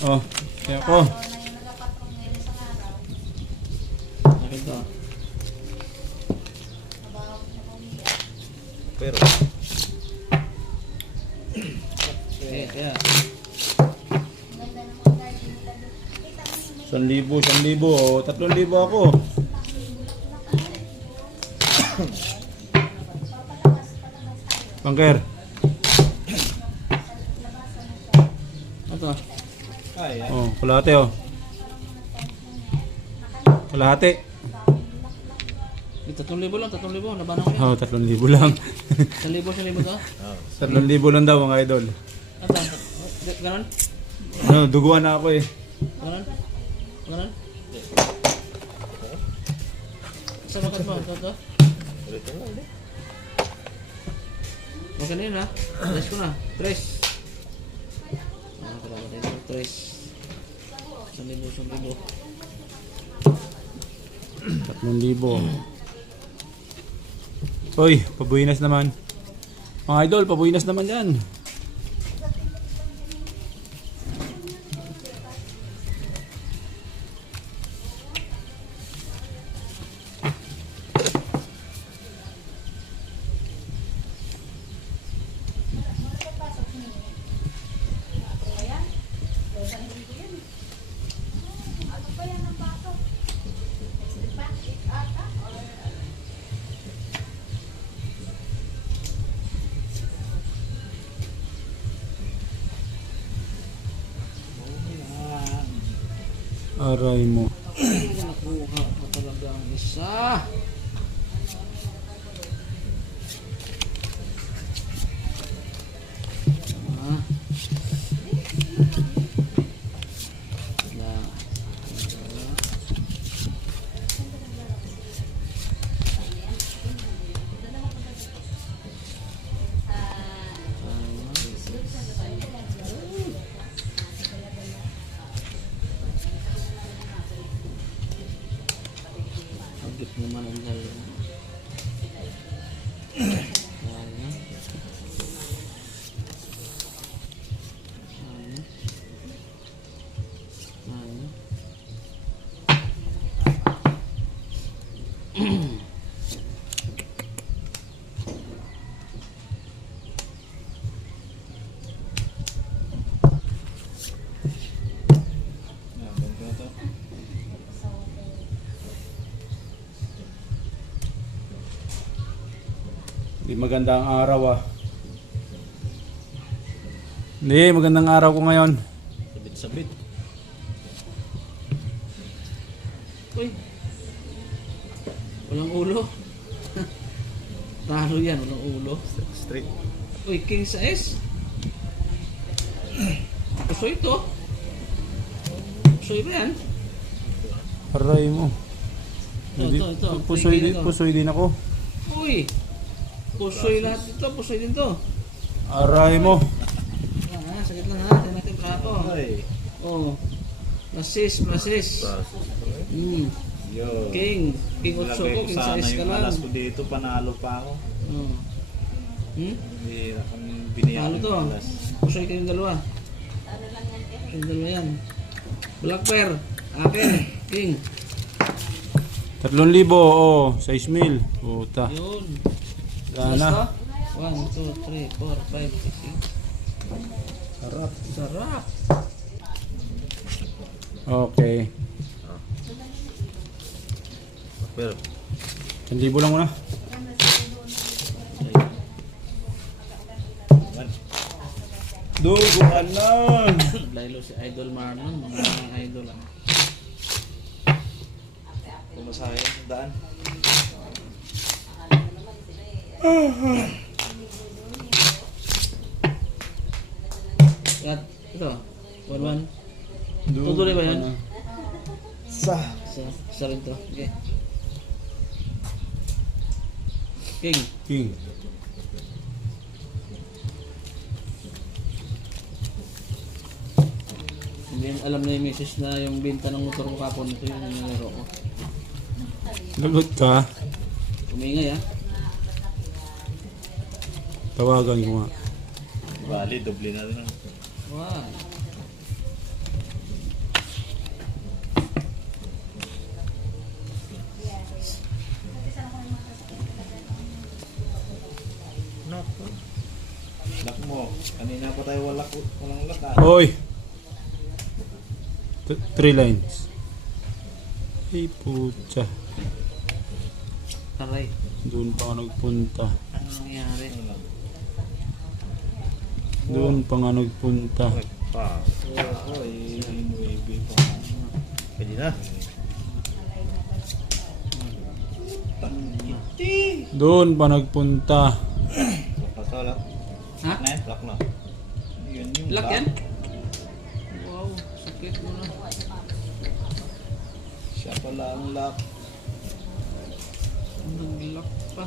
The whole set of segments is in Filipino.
Oh, kaya ko. Akin to. Pero Kaya. 1,000, 1,000. Oh, 3,000 ako. Bangker. Ito. ay, Oh, kalahati oh. Kalahati. 3,000 lang, 3,000. Labanan ko yan. Oh, 3,000 lang. 1,000, 1,000 to. 3,000 lang daw mga idol. Ito. Ganon? Ano, duguan na ako eh. Ganon? Ganon? Sa makat mo, ito. ulit na ulit. Okay na yun ha. Tres ko na. Tres. Kailangan tayo. Tres. 1,000, 1,000. 3,000. Hoy, pabuinas naman. Mga idol, pabuinas naman yan. Aray mo. Nakuha pa talaga ang isa. Ah. Agit naman ang dalawa. Ayan. Ayan. Ganito na to. Hindi magandang araw ah. Hindi, magandang araw ko ngayon. Sabit-sabit. Uy. Walang ulo. Talo yan, walang ulo. Straight. Uy, king size. Pusoy to. Pusoy ba yan? Aray mo. Ito. Pusoy din ako. Uy. Pusoy lahat ito. Pusoy din to. Aray mo. Sakit lang ha. Tignan natin plato. Ay. Oh. Masis. Yo. King Otso ko, king sana size ka yung lang. alas ko dito, panalo pa ako. Oh. Hindi akong biniyak Ano to? yung alas. Pusoy kayong dalawa. Kayong dalawa yan. Black pair. Akin. King. 3,000 oh, 6,000. Puta. Yun. Gana. 1, 2, 3, 4, 5, 6, 7. Sarap. Sarap. Okay. Pero 1,000 lang muna. Duguan na. Lalo si Idol Marlon. Mga idol ah. pumasaya sa daan. At ito. 1-1. Tutuloy ba yan? Sa. Isa rin to. Okay. King. King. Hindi yan alam na yung message na yung benta ng motor ko kapon. Ito yung nilaro ko. Lagot ka. Umingay ah. Tawagan ko nga. Bali, doble na rin. Wow. Hoy! 3 lines. Ay, putya. Aray. Doon pa nga nagpunta. Ano nangyari? Doon pa nga nagpunta. Pa. Oo, maybe pa. Pwede na. Doon pa nagpunta. Lock na. Ha? Lock na. Yun yung Lock yan? Wow, sakit mo na. Siya pala ang lock. Nag-lock pa.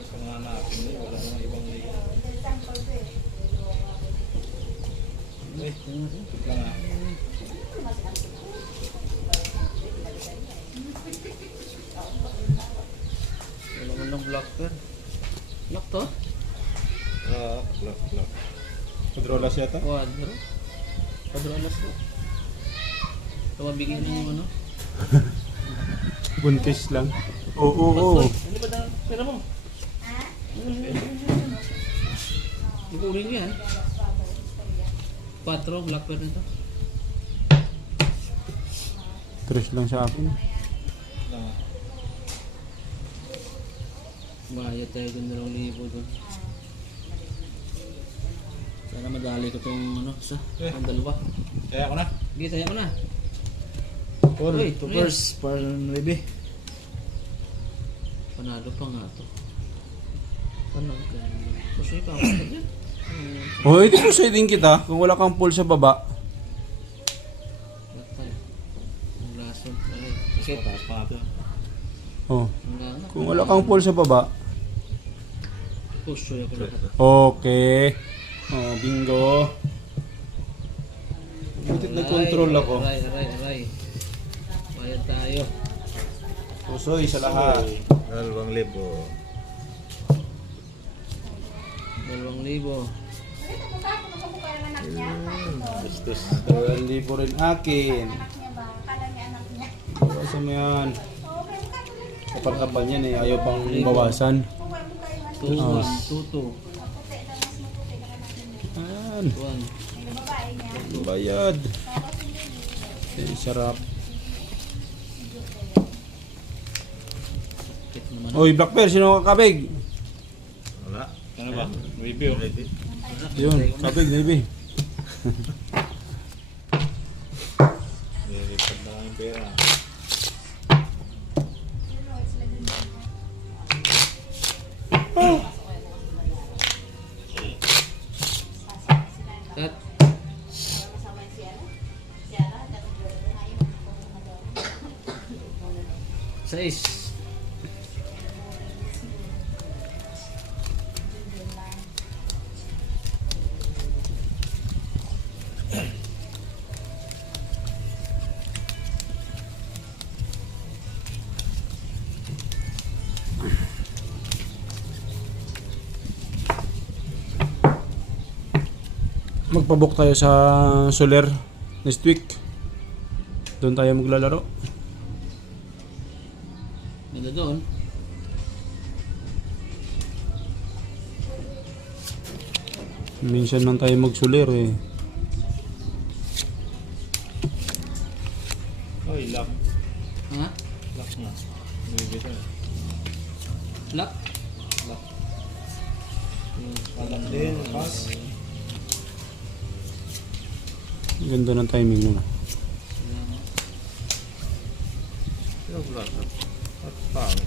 Ito nga natin eh. Wala namang ibang liga. Uy, ito lang ah. Wala mo ng blocker. Lock to? Lock. Padrolas yata? Quadro. Quadro alas ko. Tumabigyan mo ano? Buntis lang. Oo. Ano ba na pera mo? Ikunin niyo yan. 4 blocker nito. 3 lang sa akin. Lang. Bayad tayo kung 2,000 doon. Sana madali ko itong ano, isa, ang dalawa. Kaya ako na. Sige, saya mo na. Paul, Uy, to ano first. Para maybe. Panalo pa nga to. Panalo ka. Pusoy pa ako sa kanya. Oh, ito po din kita kung wala kang pull sa baba. Batay. Ang lason. Ay, Kasi taas pa natin. Oh, ang gana. kung wala kang pull sa baba. Pusoy ako na. Okay. Oh, bingo. Butit nag-control ako. Aray. Bayad tayo. Pusoy sa lahat. 2,000. 2,000. Bastos. 2,000 rin akin. Bawasan mo yan. Kapal-kapal yan eh. Ayaw pang bawasan. Tuto. Ayan. 1. Bayad. Okay, sarap. Kit naman. Oy, Black Bear, sino kakabig? Wala. Ano ba? Review. Yun, kabig, Navy. Nilipad na lang yung pera. Cut. Sais. Magpabook tayo sa Soler next week. Doon tayo maglalaro. Ganda doon. Minsan lang tayo mag-Soler eh. Oy, lock. Ha? Lock na. Maybe ito. Lock? Lock. Lock din. Pass. Ganda ng timing nun. Pero lock. At pangit.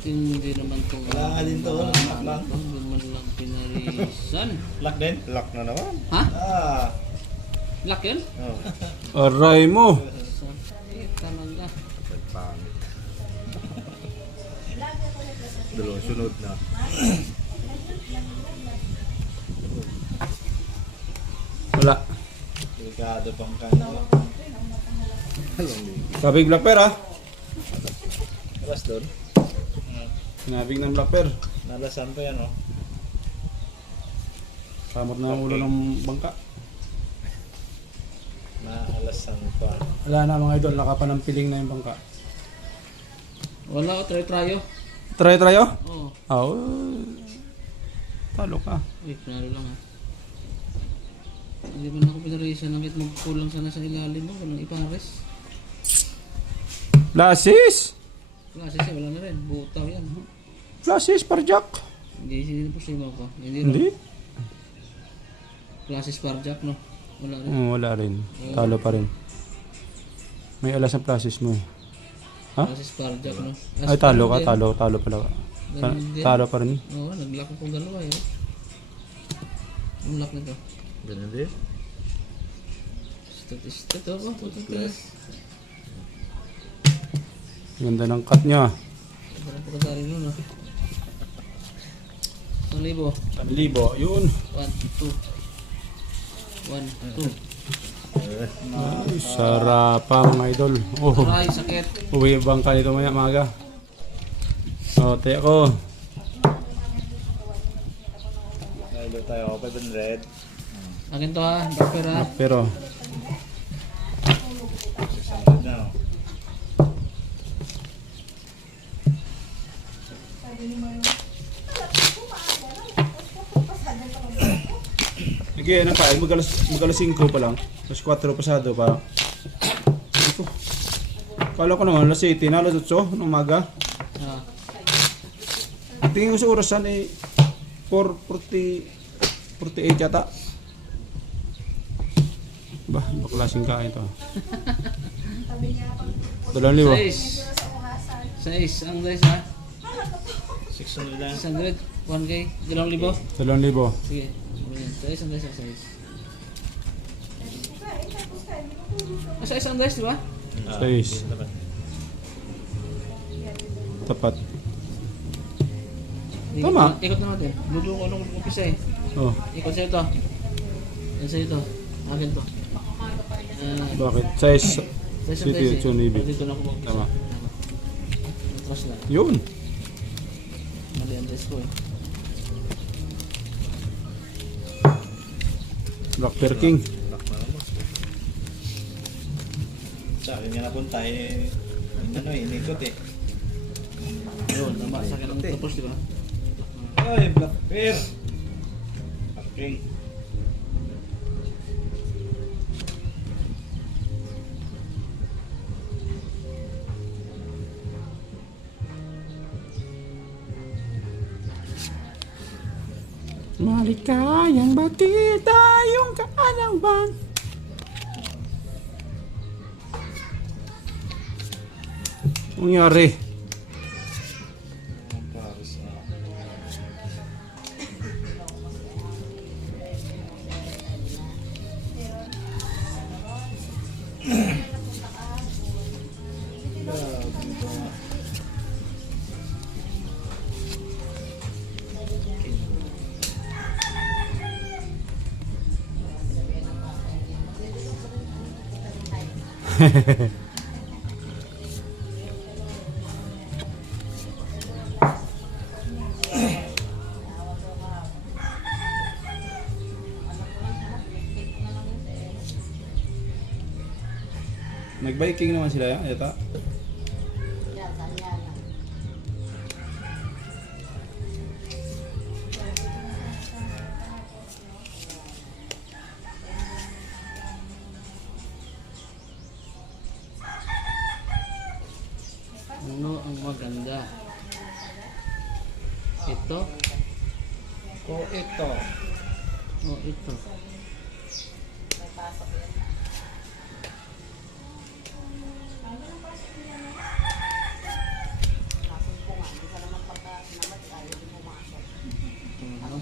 Hindi naman kung Wala nga din to, lock lang. Hindi man lang pinarisan. Lock din? Lock na naman. Ha? Ah. Lock yun? Oh. Aray mo! Sakit talaga. Pangit. Dalawang sunod na. Wala. Delikado pang kanila. Kabig Black Bear ah. Alas doon. Sinabig ng Black Bear. Nalasan pa yan, oh. Samot na ang ulo ng bangka. Na alas Sampa. Wala na mga idol, nakapanampiling na yung bangka. Wala ko, try-tryo. Try oh? Oo. Oo. Talo ka. Wait, nalo lang ha. Hindi man ako pinarisa nang magkulang sana sa ilalim mo. Walang ipares. Flashes! Klase siya, wala na rin. Butaw yan. Flashes, parjak. Hindi, hindi po siya ko. Hindi? Klase Sparjak, no? Wala rin. Wala rin. Talo pa rin. May alas ang flashes mo eh. Ha? Klase Sparjak, no? Ay, talo ka. Talo pala ka. Ganun din. Talo pa rin. Oo, nag-lock akong dalawa eh. Ang lock nito. Ganun din. Stat, oh. Ganda ng cut niya. Parang pagkasari nun, no? 1,000. 1,000. Yun. 1, 2. 1, 2. Ay, sarap pa mga idol. Oh, Aray, sakit. uwi bang ka nito maya maga. Oh, te ako. Nalo tayo. 500. Akin to ha, doctor ha. Pero 600 na. Oh. Sige, ano pa, magalas 5 pa lang. Tapos 4 pasado pa. Ito. Kala ko naman, alas 7 na, alas 8 ng umaga. Ah, Tingin ko sa orasan eh, 4:48 yata. Bah, baklasing kain to. 2,000. 6 ang guys ha. 600 lang. 600, 1K, 2,000. 2,000. Sige, 6 ang guys, 6. Asa isang guys, di ba? Size. Tapat. Tama. Ikot na natin. Luto ko nung umpisa eh. Oh, Ikot sa'yo to. Yan sa'yo to. Akin to. bakit? Size. Sa'yo City guys eh. Chunibi. Dito na ako mag-umpisa. Tama. Matras lang. Yun. Mali ang dress ko eh. Black Bear King. Lock na naman. Sa akin nga napunta eh. Ano eh, inikot eh. Yun, tama sa akin ang tapos di ba? Ay, Black Bear. Okay. Malikayang bati tayong kaalawan. Nangyari. Paris na. Nag-biking naman sila yan, yata. Ano ang maganda? Ito? O ito. O ito? Ano?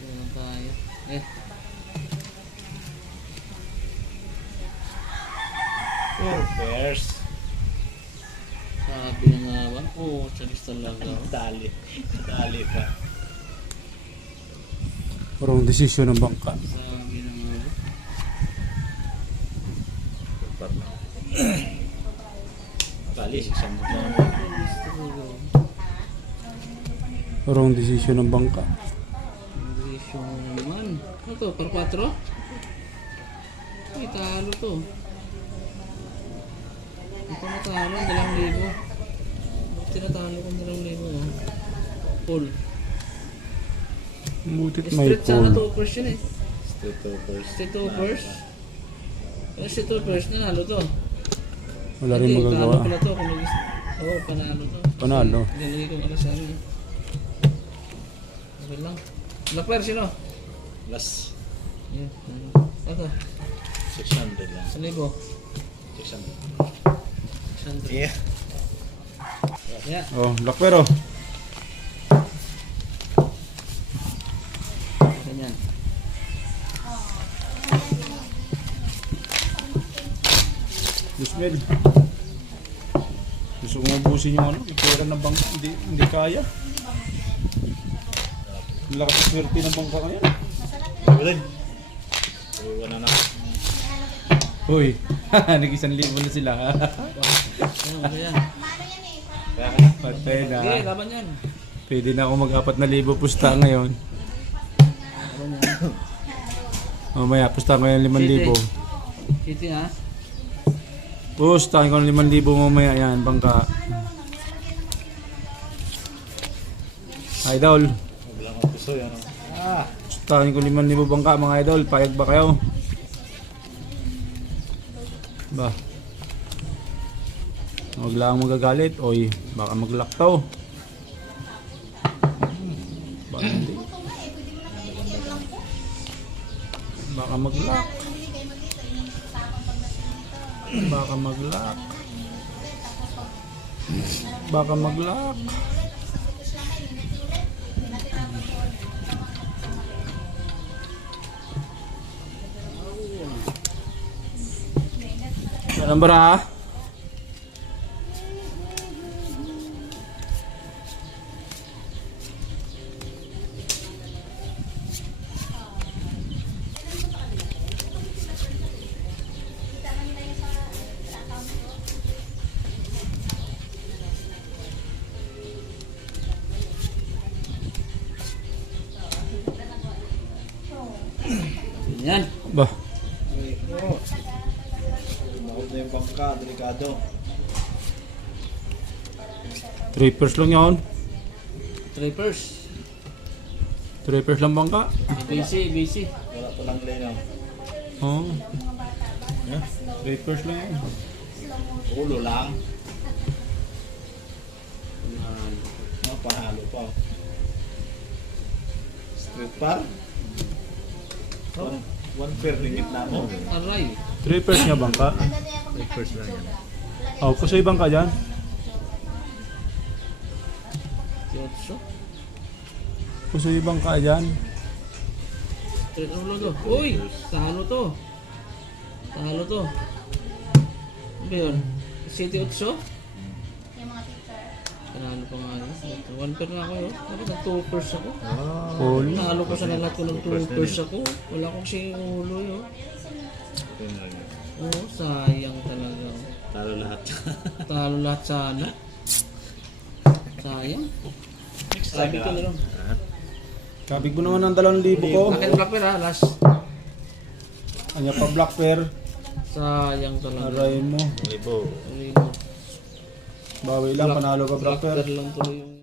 Yan tayo. Four pairs. Sabi na nga ba? Oo, charis talaga. Dali. Dali pa. Parang desisyon ng bangka. Sabi na nga ba? Dali, 600 lang. Parang desisyon ng bangka. Ang desisyon naman. Ano to? Par 4? Uy, talo to. Ito natalo, 2,000. Bakit tinatalo ko 2,000? Oh. Full. Mutit may Street sana pull. to first yun eh. Straight to first. Street to first. Kaya street to first, nanalo to. Wala rin Hindi, magagawa. Talo pala to. Oo, panalo to. Panalo. Nilagay ko pala sa amin. Okay lang. Blackbear, sino? Last Yan. Ito. 600 lang. 1,000. 600. 100. Yeah. Yeah. Oh, Blackbear oh. Ganyan. Bismil. Gusto kong ubusin yung ano, ipura ng bangka. Hindi kaya. Ang lakas ng swerte ng bangka ngayon. Ulit. Uwi na na. Uy, nag-1,000 na sila. Ano, ganyan. Kaya ka na. Patay na. Sige, laban yan. Pwede na ako mag-4,000 pusta ngayon. Laban yan. Mamaya, pusta ko yung 5,000. City ha? Pustahin ko ng 5,000 mamaya yan, bangka. Idol, Wala akong puso yan. Ah. pustahin ko 5,000 bangka mga idol. Payag ba kayo? Ba? Huwag lang magagalit. Oy, baka maglaktaw. Baka hindi. Baka maglak. Baka maglak. Baka maglak. Ano ba ha? Yan. Ba? Uy, oh. Nakot na yung bangka. Delikado. Trippers lang yun. Trippers. Trippers lang bangka. Busy. Wala palang linaw. Oo. Yeah? Trippers lang yun. Ulo lang. Panalo pa. Street par. One pair ringgit na mo. Aray. Trippers nga bangka. First lang yan. Oh, pusoy bangka dyan. Yotso. Pusoy bangka dyan. Straight ulo to. Uy! Talo to. Talo to. Ano ba yun? City 8? Panalo pa nga yun. Ito, 1 pair nga ako yun. Dapat nag-2 ako. Cool. Nalo ko sa lahat ko ng 2 ako. Wala akong sing ulo yun. Oo, sayang talaga. Talo lahat. Talo lahat sana. Sayang. Sabi ko na lang. Kabig mo naman ng 2,000 ko. Akin black pair ha, last. Anya pa black pair. Sayang talaga. Aray mo. Libo. Uy, Bawi lang, panalo ka black pair. lang tuloy yung